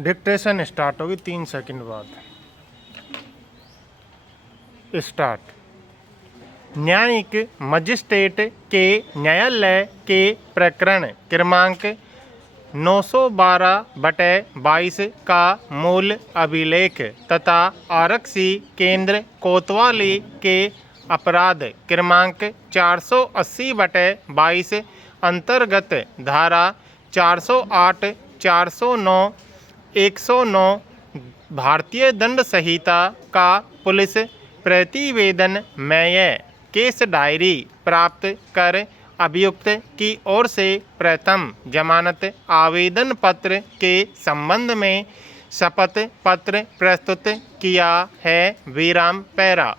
Dictation start होगी 3 second बाद। Start. न्यायिक मजिस्ट्रेट के न्यायालय के प्रकरण क्रमांक 912/22 का मूल अभिलेख तथा आरक्षी केंद्र कोतवाली के अपराध क्रमांक 480/22 अंतर्गत धारा 408, 409, 109 भारतीय दंड संहिता का पुलिस प्रतिवेदन में यह केस डायरी प्राप्त कर अभियुक्त की ओर से प्रथम जमानत आवेदन पत्र के संबंध में शपथ पत्र प्रस्तुत किया है। विराम पैरा।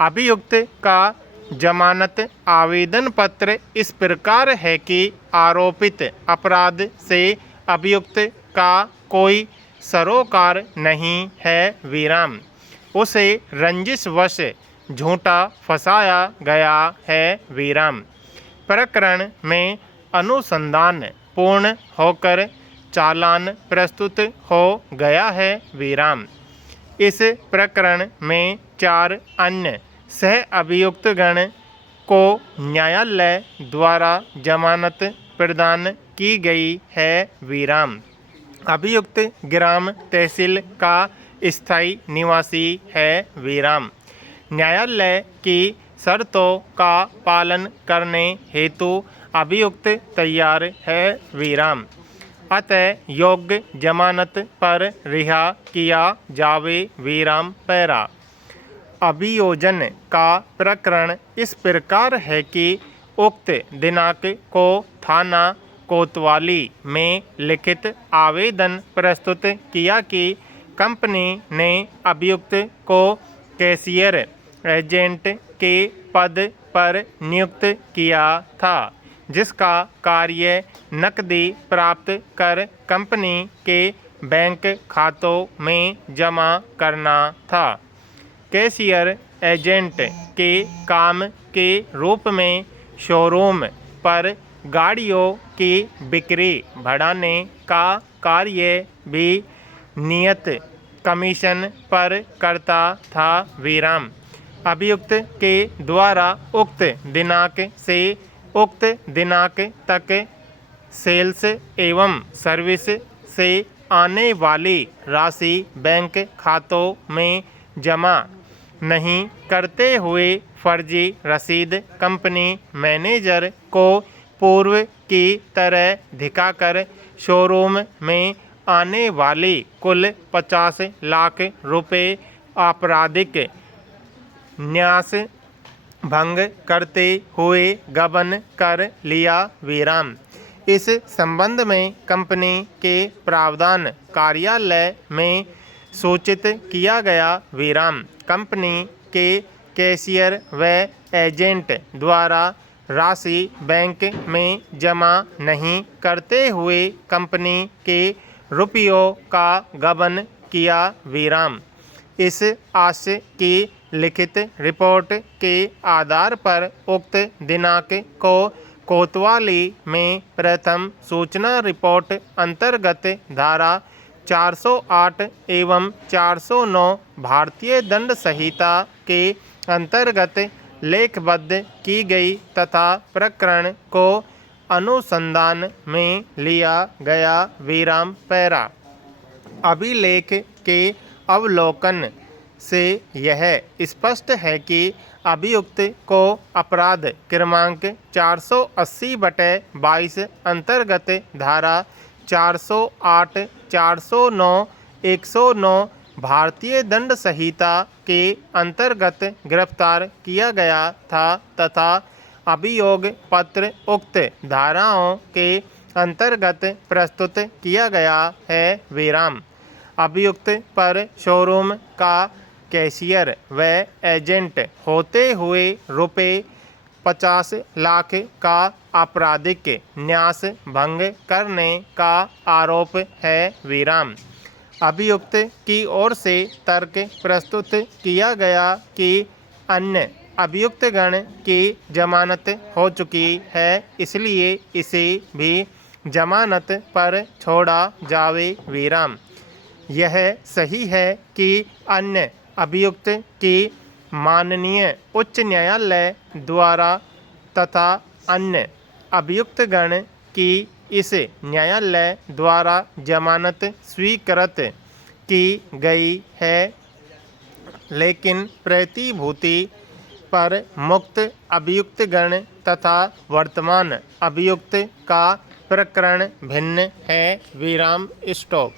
अभियुक्त का जमानत आवेदन पत्र इस प्रकार है कि आरोपित अपराध से अभियुक्त का कोई सरोकार नहीं है। विराम। उसे रंजिशवश झूठा फंसाया गया है। विराम। प्रकरण में अनुसंधान पूर्ण होकर चालान प्रस्तुत हो गया है। विराम। इस प्रकरण में 4 अन्य सह अभियुक्तगण को न्यायालय द्वारा जमानत प्रदान की गई है। विराम। अभियुक्त ग्राम तहसील का स्थायी निवासी है। विराम। न्यायालय की शर्तों का पालन करने हेतु अभियुक्त तैयार है। विराम। अतः योग्य जमानत पर रिहा किया जावे। विराम पैरा। अभियोजन का प्रकरण इस प्रकार है कि उक्त दिनांक को थाना कोतवाली में लिखित आवेदन प्रस्तुत किया कि कंपनी ने अभियुक्त को कैशियर एजेंट के पद पर नियुक्त किया था, जिसका कार्य नकदी प्राप्त कर कंपनी के बैंक खातों में जमा करना था। कैशियर एजेंट के काम के रूप में शोरूम पर गाड़ियों की बिक्री बढ़ाने का कार्य भी नियत कमीशन पर करता था। विराम। अभियुक्त के द्वारा उक्त दिनांक से उक्त दिनांक तक सेल्स एवं सर्विस से आने वाली राशि बैंक खातों में जमा नहीं करते हुए फर्जी रसीद कंपनी मैनेजर को पूर्व की तरह दिखाकर शोरूम में आने वाली कुल 50 लाख रुपए आपराधिक न्यास भंग करते हुए गबन कर लिया। विराम। इस संबंध में कंपनी के प्रावधान कार्यालय में सूचित किया गया। विराम। कंपनी के कैशियर व एजेंट द्वारा राशि बैंक में जमा नहीं करते हुए कंपनी के रुपयों का गबन किया। विराम। इस आशय की लिखित रिपोर्ट के आधार पर उक्त दिनांक को कोतवाली में प्रथम सूचना रिपोर्ट अंतर्गत धारा 408 एवं 409 भारतीय दंड संहिता के अंतर्गत लेखबद्ध की गई तथा प्रकरण को अनुसंधान में लिया गया। विराम पैरा। अभिलेख के अवलोकन से यह स्पष्ट है कि अभियुक्त को अपराध क्रमांक 480/22 अंतर्गत धारा 408, 409, 109 भारतीय दंड संहिता के अंतर्गत गिरफ्तार किया गया था तथा अभियोग पत्र उक्त धाराओं के अंतर्गत प्रस्तुत किया गया है। विराम। अभियुक्त पर शोरूम का कैशियर व एजेंट होते हुए रुपए 50 लाख का आपराधिक न्यास भंग करने का आरोप है। विराम। अभियुक्त की ओर से तर्क प्रस्तुत किया गया कि अन्य अभियुक्तगण की जमानत हो चुकी है, इसलिए इसे भी जमानत पर छोड़ा जावे। विराम। यह सही है कि अन्य अभियुक्त की माननीय उच्च न्यायालय द्वारा तथा अन्य अभियुक्तगण की इस न्यायालय द्वारा जमानत स्वीकृत की गई है, लेकिन प्रतिभूति पर मुक्त अभियुक्तगण तथा वर्तमान अभियुक्त का प्रकरण भिन्न है। विराम स्टॉप।